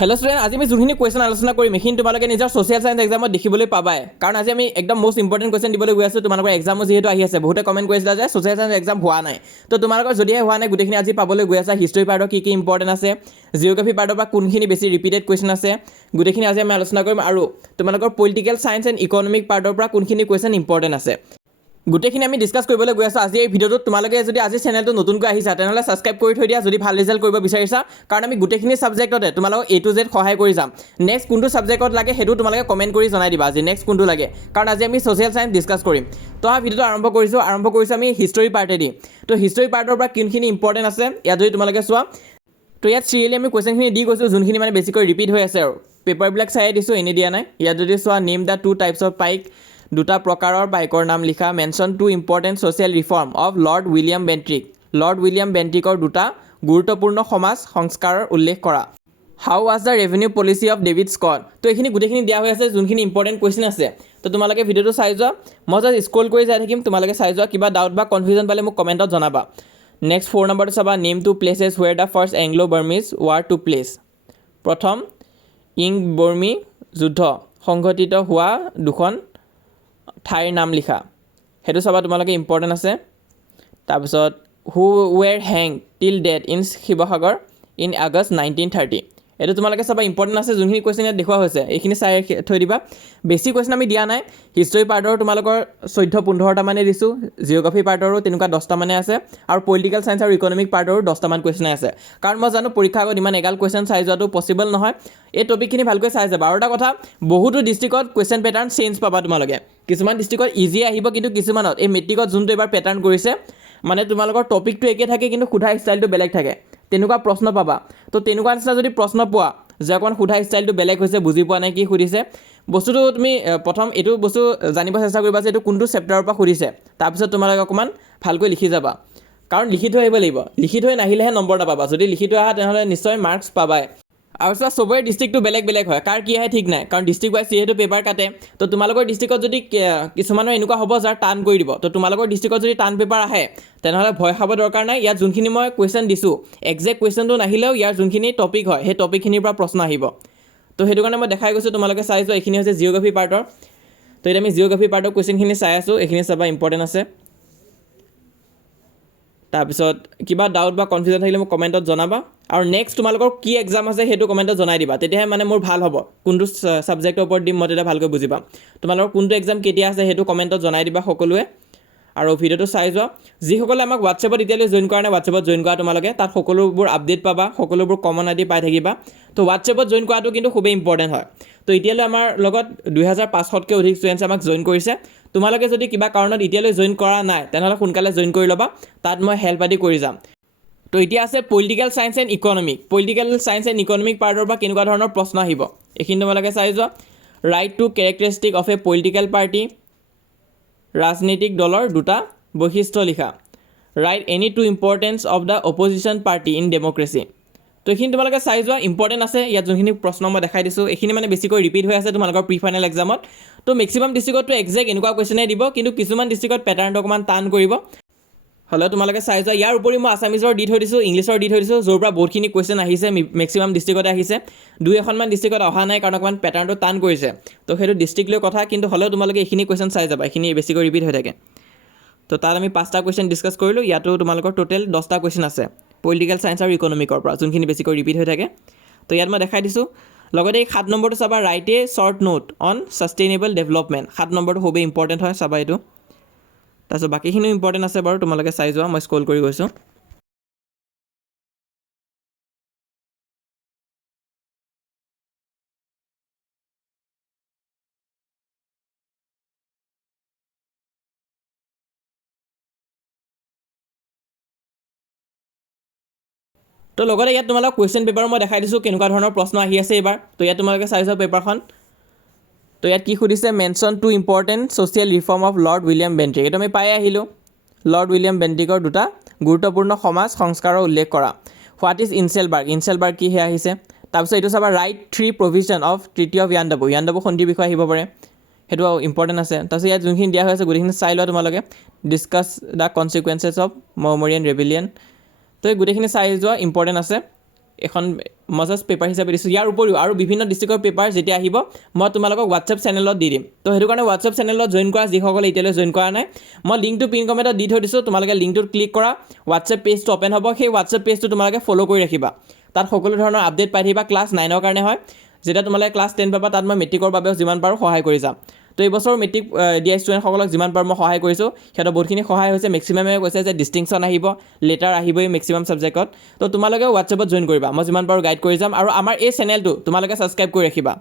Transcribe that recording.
Hello' student, আজি আমি যোনখিনি কুৱেশ্যন আলোচনা কৰিম সেইখিনি তোমালোকে নিজৰ ছ'চিয়েল ছায়েন্স এক্সামত দেখিবলৈ পাবাই। কাৰণ আজি আমি একদম মষ্ট ইম্পৰ্টেণ্ট কুৱেশ্যন দিবলৈ গৈ আছোঁ। তোমালোকৰ এক্সামো যিহেতু আহি আছে, বহুতে কমেণ্ট কৰিছিলে যে ছ'চিয়েল ছায়েন্স এক্সাম হোৱা নাই। তো তোমালোকৰ যদিহে হোৱা নাই, গোটেইখিনি আজি পাবলৈ গৈ আছা। হিষ্ট্ৰী পাৰ্টৰ কি ইম্পৰ্টেণ্ট আছে, জিঅ'গ্ৰাফী পাৰ্টৰ পৰা কোনখিনি বেছি ৰিপিটেড কুৱেশ্যন আছে, গোটেইখিনি আজি আমি আলোচনা কৰিম। আৰু তোমালোকৰ পলিটিকেল ছায়েন্স এণ্ড ইকনমিক পাৰ্টৰ পৰা কোনখিনি কুৱেশ্যন ইম্পৰ্টেণ্ট আছে, গোটেইখিনি আমি ডিছকাছ কৰিবলৈ গৈ আছোঁ আজি এই ভিডিঅ'টোত। তোমালোকে যদি আজি চেনেলটো নতুনকৈ আহিছা তেনেহ'লে ছাবস্ক্ৰাইব কৰি থৈ দিয়া যদি ভাল ৰিজাল্ট কৰিব বিচাৰিছা। কাৰণ আমি গোটেইখিনি ছাবজেক্টতে তোমালোকক A to Z সহায় কৰি যাম। নেক্সট কোনটো ছাবজেক্টত লাগে সেইটো তোমালোকে কমেণ্ট কৰি জনাই দিবা আজি নেক্সট কোনটো লাগে। কাৰণ আজি আমি ছ'চিয়েল ছায়েন্স ডিছকাছ কৰিম। তো ভিডিঅ'টো আৰম্ভ কৰিছোঁ আমি হিষ্টৰী পাৰ্টেদি। তো হিষ্টৰী পাৰ্টৰ পৰা কোনখিনি ইম্পৰ্টেণ্ট আছে ইয়াত যদি তোমালোকে চোৱা, তো ইয়াত চিৰিয়েলি আমি কুৱেশ্যনখিনি দি গৈছোঁ যোনখিনি মানে বেছিকৈ ৰিপিট হৈ আছে। আৰু পেপাৰবিলাক চাই দিছোঁ, এনেই দিয়া নাই। ইয়াত যদি চোৱা, name the two types of paik, দুটা প্ৰকাৰৰ পাইকৰ নাম লিখা। Mention two important social reform of Lord William Bentinck, Lord William বেণ্ট্ৰিকৰ দুটা গুৰুত্বপূৰ্ণ সমাজ সংস্কাৰৰ উল্লেখ কৰা। How was the revenue policy of David Scott. তো এইখিনি গোটেইখিনি দিয়া হৈ আছে যোনখিনি ইম্পৰ্টেণ্ট কুৱেশ্যন আছে। তো তোমালোকে ভিডিঅ'টো চাই যোৱা, মই জাষ্ট স্ক্ৰল কৰি যাই থাকিম, তোমালোকে চাই যোৱা। কিবা ডাউট বা কনফিউজন পালে মোক কমেণ্টত জনাবা। নেক্সট 4 নম্বৰটো চাবা, name two places where the first Anglo Burmese war took place. প্ৰথম ইং বৰ্মী যুদ্ধ সংঘটিত হোৱা দুখন ঠাইৰ নাম লিখা, সেইটো চাবা তোমালোকে ইম্পৰ্টেণ্ট আছে। তাৰপিছত হু ৱেৰ হেং টিল death in Sivasagar in August 1930, এইটো তোমালোকে চাবা ইম্পৰ্টেণ্ট আছে। যোনখিনি কুৱেশ্যন ইয়াত দেখুওৱা হৈছে এইখিনি চাই থৈ দিবা। বেছি কুৱেশ্যন আমি দিয়া নাই। হিষ্টৰী পাৰ্টৰ তোমালোকৰ 14-15টা মানে দিছোঁ, জিঅ'গ্ৰাফী পাৰ্টৰো তেনেকুৱা 10টা মানে আছে, আৰু পলিটিকেল ছায়েন্স আৰু ইকনমিক পাৰ্টৰো 10টামান কুৱেশ্যনে আছে। কাৰণ মই জানো পৰীক্ষা আগত ইমান এগাল কুৱেশ্যন চাই যোৱাটো পচিবল নহয়। এই টপিকখিনি ভালকৈ চাই যাবা। আৰু এটা কথা, বহুতো ডিষ্ট্ৰিক্টত কুৱেশ্যন পেটাৰ্ণ চেঞ্জ পাবা তোমালোকে। কিছুমান ডিষ্ট্ৰিক্টত ইজিয়ে আহিব, কিন্তু কিছুমানত এই মেট্ৰিকত যোনটো এবাৰ পেটাৰ্ণ কৰিছে, মানে তোমালোকৰ টপিকটো একে থাকে কিন্তু সোধা ষ্টাইলটো বেলেগ থাকে, তেনেকুৱা প্ৰশ্ন পাবা। তো তেনেকুৱা নিচিনা যদি প্ৰশ্ন পোৱা যে অকণমান সোধা ষ্টাইলটো বেলেগ হৈছে, বুজি পোৱা নাই কি সুধিছে, বস্তুটো তুমি প্ৰথম এইটো বস্তু জানিব চেষ্টা কৰিবা যে এইটো কোনটো চেপ্টাৰৰ পৰা সুধিছে। তাৰপিছত তোমালোকে অকণমান ভালকৈ লিখি যাবা। কাৰণ লিখি থৈ আহিব লাগিব, লিখি থৈ নাহিলেহে নম্বৰ নাপাবা। যদি লিখি থৈ আহা তেনেহ'লে নিশ্চয় মাৰ্কছ পাবাই। আৰু চোৱা, চবৰে ডিষ্ট্ৰিক্টটো বেলেগ বেলেগ হয়, কাৰ কি আহে ঠিক নাই। কাৰণ ডিষ্ট্ৰিক্ট ৱাইজ যিহেতু পেপাৰ কাটে, তো তোমালোকৰ ডিষ্ট্ৰিক্টত যদি কিছুমানৰ এনেকুৱা হ'ব যাৰ টান কৰি দিব, তো তোমালোকৰ ডিষ্ট্ৰিক্টত যদি টান পেপাৰ আহে তেনেহ'লে ভয় খাব দৰকাৰ নাই। ইয়াত যোনখিনি মই কুৱেশ্যন দিছোঁ, একজেক্ট কুৱেশ্যনটো নাহিলেও ইয়াৰ যোনখিনি টপিক হয় সেই টপিকখিনিৰ পৰা প্ৰশ্ন আহিব। তো সেইটো কাৰণে মই দেখাই গৈছোঁ, তোমালোকে চাই যোৱা। এইখিনি হৈছে জিঅ'গ্ৰাফী পাৰ্টৰ। তো এতিয়া আমি জিঅ'গ্ৰাফী পাৰ্টৰ কুৱেশ্যনখিনি চাই আছোঁ, এইখিনি চাবা ইম্পৰ্টেণ্ট আছে। তাৰপিছত কিবা ডাউট বা কনফিউজন থাকিলে মোক কমেণ্টত জনাবা। আৰু নেক্সট তোমালোকৰ কি এক্সাম আছে সেইটো কমেণ্টত জনাই দিবা, তেতিয়াহে মানে মোৰ ভাল হ'ব। কোনটো ছাবজেক্টৰ ওপৰত দিম মই তেতিয়া ভালকৈ বুজি পাম। তোমালোকৰ কোনটো এক্সাম কেতিয়া আছে সেইটো কমেণ্টত জনাই দিবা সকলোৱে। আৰু ভিডিঅ'টো চাই যোৱা। যিসকলে আমাক হোৱাটছএপত এতিয়ালৈ জইন কৰা নাই, হোৱাটছএপত জইন কৰা তোমালোকে, তাত সকলোবোৰ আপডেট পাবা, সকলোবোৰ কমন আদি পাই থাকিবা। তো হোৱাটছএপত জইন কৰাটো কিন্তু খুবেই ইম্পৰ্টেণ্ট হয়। তো এতিয়ালৈ আমাৰ লগত 2500তকৈ অধিক ষ্টুডেণ্টছে আমাক জইন কৰিছে। তোমালোকে যদি কিবা কাৰণত এতিয়ালৈ জইন কৰা নাই তেনেহ'লে সোনকালে জইন কৰি ল'বা, তাত মই হেল্প আদি কৰি যাম। তো এতিয়া আছে political science and economic. Political science and economic পাৰ্টৰ পৰা কেনেকুৱা ধৰণৰ প্ৰশ্ন আহিব এইখিনি তোমালোকে চাই যোৱা। Write two characteristic of a political party, ৰাজনৈতিক দলৰ দুটা বৈশিষ্ট্য লিখা। Write any two importance of the opposition party in democracy. তো এইখিনি তোমালোকে চাই যোৱা, ইম্পৰ্টেণ্ট আছে। ইয়াত যোনখিনি প্ৰশ্ন মই দেখাই দিছোঁ এইখিনি মানে বেছিকৈ ৰিপিট হৈ আছে তোমালোকৰ প্ৰি ফাইনেল এক্সামত। তো মেক্সিমাম ডিষ্ট্ৰিক্টতো একজেক্ট এনেকুৱা কুৱেশ্যনেই দিব, কিন্তু কিছুমান ডিষ্ট্ৰিক্টত পেটাৰ্ণটো অকণমান টান কৰিব। হ'লেও তোমালোকে চাই যোৱা। ইয়াৰ উপৰি মই আছামিজৰ দি থৈ দিছোঁ, ইংলিছৰ দি থৈ দিছোঁ, য'ৰ পৰা বহুতখিনি কুৱেশ্যন আহিছে, মেক্সিমাম ডিষ্ট্ৰিক্টতে আহিছে। 2-এখনমান ডিষ্ট্ৰিক্টত অহা নাই কাৰণ অকণমান পেটাৰ্ণটো টান কৰিছে। তো সেইটো ডিষ্ট্ৰিক্ট লৈ কথা, কিন্তু হ'লেও তোমালোকে এইখিনি কুৱেশ্যন চাই যাবা, এইখিনি বেছিকৈ ৰিপিট হৈ থাকে। তো তাত আমি 5টা কুৱেশ্যন ডিছকাছ কৰিলোঁ। ইয়াতো তোমালোকৰ টোটেল 10টা কুৱেশ্যন আছে পলিটিকেল ছায়েন্স আৰু ইকনমিকৰ পৰা, যোনখিনি বেছিকৈ ৰিপিট হৈ থাকে। তো ইয়াত মই দেখাই দিছোঁ। লগতে এই 7 নম্বৰটো চাবা, right A short note on sustainable development. 7 নম্বৰটো খুবেই ইম্পৰ্টেণ্ট হয়, চাবা এইটো। তাৰপিছত বাকীখিনিও ইম্পৰ্টেণ্ট আছে বাৰু, তোমালোকে চাই যোৱা। মই স্ক্ৰল কৰি গৈছোঁ। তো লগতে ইয়াত তোমালোক কুৱেশ্যন পেপাৰ মই দেখাই দিছোঁ কেনেকুৱা ধৰণৰ প্ৰশ্ন আহি আছে এইবাৰ। তো ইয়াত তোমালোকে চাই যোৱা পেপাৰখন। তো ইয়াত কি সুধিছে, mention two important social reform of Lord William Bentinck. এইটো আমি পাই আহিলোঁ। লৰ্ড উইলিয়াম বেণ্ট্ৰিকৰ দুটা গুৰুত্বপূৰ্ণ সমাজ সংস্কাৰৰ উল্লেখ কৰা। হোৱাট ইজ ইনচেলবাৰ্গ, ইনচেলবাৰ্গ কি সেয়া আহিছে। তাৰপিছত এইটো চাবা, write 3 provision of treaty of Yandabo, Yandabo সন্ধিৰ বিষয়ে আহিব পাৰে, সেইটো ইম্পৰ্টেণ্ট আছে। তাৰপিছত ইয়াত যোনখিনি দিয়া হৈ আছে গোটেইখিনি চাই লোৱা তোমালোকে। Discuss the consequences of Moamorian rebellion. তো এই গোটেইখিনি চাই যোৱা, ইম্পৰ্টেণ্ট আছে। এখন মই জাষ্ট পেপাৰ হিচাপে দিছোঁ। ইয়াৰ উপৰিও আৰু বিভিন্ন ডিষ্ট্ৰিক্টৰ পেপাৰ যেতিয়া আহিব মই তোমালোকক হোৱাটছএপ চেনেলত দি দিম। তো সেইটো কাৰণে হোৱাটছএপ চেনেলত জইন কৰা যিসকলে এতিয়ালৈ জইন কৰা নাই, মই লিংকটো পিন কমেণ্টত দি থৈ দিছোঁ। তোমালোকে লিংকটোত ক্লিক কৰা, হোৱাটছএপ পেজটো অ'পেন হ'ব। সেই হোৱাটছএপ পেজটো তোমালোকে ফ'ল' কৰি ৰাখিবা। তাত সকলো ধৰণৰ আপডেট পাই থাকিবা। ক্লাছ 9ৰ কাৰণে হয়। যেতিয়া তোমালোকে ক্লাছ 10 পাবা তাত মই মেট্ৰিকৰ বাবেও যিমান পাৰোঁ সহায় কৰি যাম। তো এইবছৰ মেট্ৰিক দিয়া ষ্টুডেণ্টসকলক যিমান পাৰোঁ মই সহায় কৰিছোঁ। সিহঁতৰ বহুতখিনি সহায় হৈছে। মেক্সিমামে কৈছে যে ডিষ্টিংশ্যন আহিব, লেটাৰ আহিবই মেক্সিমাম ছাবজেক্টত। তো তোমালোকে হোৱাটছএপত জইন কৰিবা, মই যিমান পাৰোঁ গাইড কৰি যাম। আৰু আমাৰ এই চেনেলটো তোমালোকে ছাবস্ক্ৰাইব কৰি ৰাখিবা।